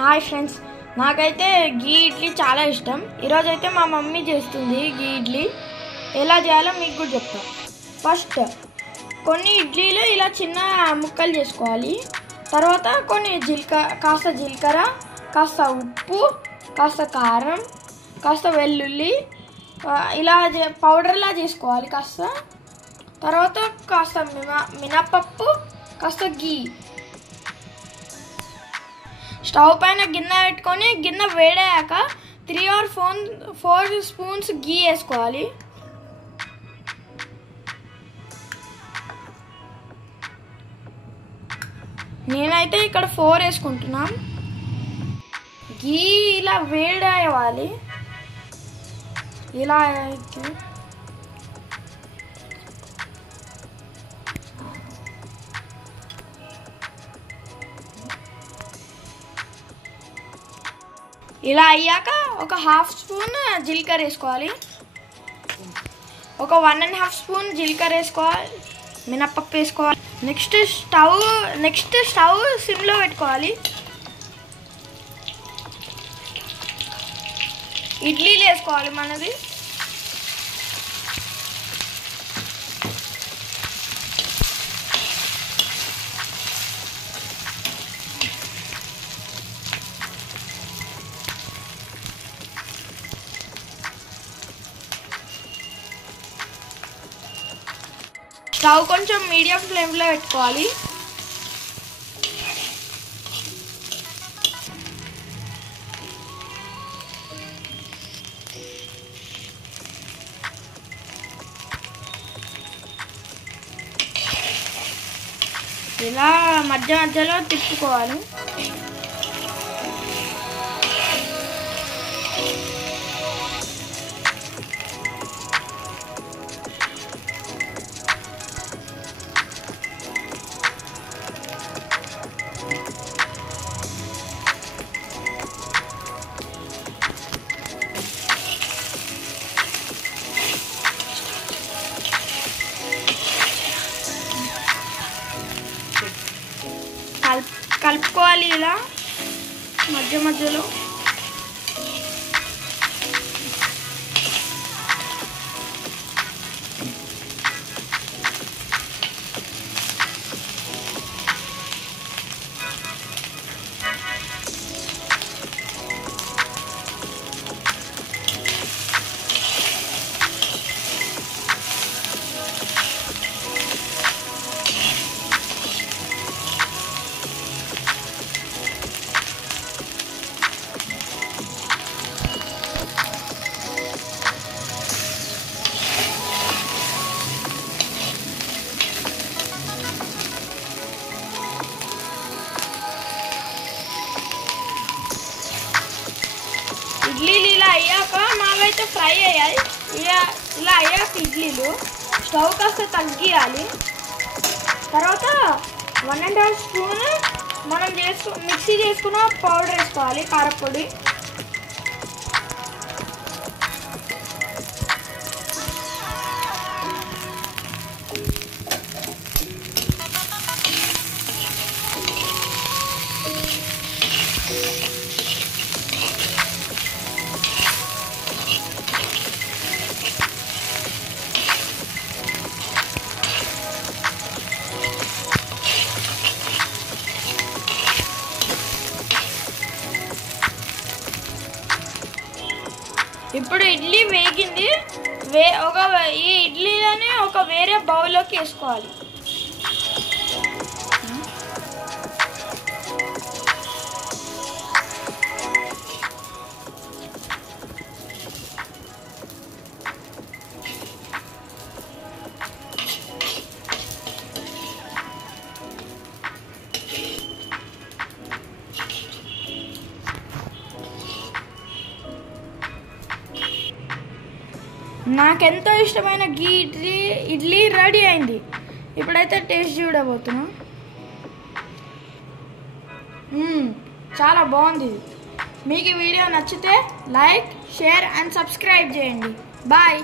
Hi friends, నాకైతే గీ ఇడ్లీ చాలా ఇష్టం. ఈరోజు అయితే మా మమ్మీ చేస్తుంది గీ ఇడ్లీ. ఎలా చేయాలో మీకు కూడా చెప్తాను. ఫస్ట్ కొన్ని ఇడ్లీలు ఇలా చిన్న ముక్కలు చేసుకోవాలి. తర్వాత కొన్ని కాస్త జీలకర్ర, కాస్త ఉప్పు, కాస్త కారం, కాస్త వెల్లుల్లి ఇలా పౌడర్లా చేసుకోవాలి కాస్త. తర్వాత కాస్త మినపప్పు, కాస్త గీ. స్టవ్ పైన గిన్నె పెట్టుకొని గిన్నె వేడయ్యాక 3 or 4 స్పూన్స్ గీ వేసుకోవాలి. నేనైతే ఇక్కడ 4 వేసుకుంటున్నాను. గీ ఇలా వేడయ్యాలి. ఇలా అయితే ఇలా అయ్యాక ఒక 1/2 స్పూన్ జీలకర్ర వేసుకోవాలి. ఒక 1.5 స్పూన్ జీలకర్ర వేసుకోవాలి. మినపప్పు వేసుకోవాలి. నెక్స్ట్ స్టవ్ సిమ్లో పెట్టుకోవాలి. ఇడ్లీలు వేసుకోవాలి మనది. స్టవ్ కొంచెం మీడియం ఫ్లేమ్లో పెట్టుకోవాలి. ఇలా మధ్యలో తిప్పుకోవాలి. కలుపుకోవాలి ఇలా మధ్యలో. ఇడ్లీలు ఇలా అయ్యాక మావైతే ఫ్రై అయ్యాయి. ఇలా అయ్యాక ఇడ్లీలు స్టవ్ కాస్త తగ్గియాలి. తర్వాత 1.5 స్పూన్ మనం మిక్సీ చేసుకున్న పౌడర్ వేసుకోవాలి, కారపొడి. ఇప్పుడు ఇడ్లీ వేగింది. ఈ ఇడ్లీలోనే ఒక వేరే బౌల్లోకి వేసుకోవాలి. నాకెంతో ఇష్టమైన గీ ఇడ్లీ రెడీ అయింది. ఇప్పుడైతే టేస్ట్ చూడబోతున్నా. చాలా బాగుంది. మీకు ఈ వీడియో నచ్చితే లైక్, షేర్ అండ్ సబ్స్క్రైబ్ చేయండి. బాయ్.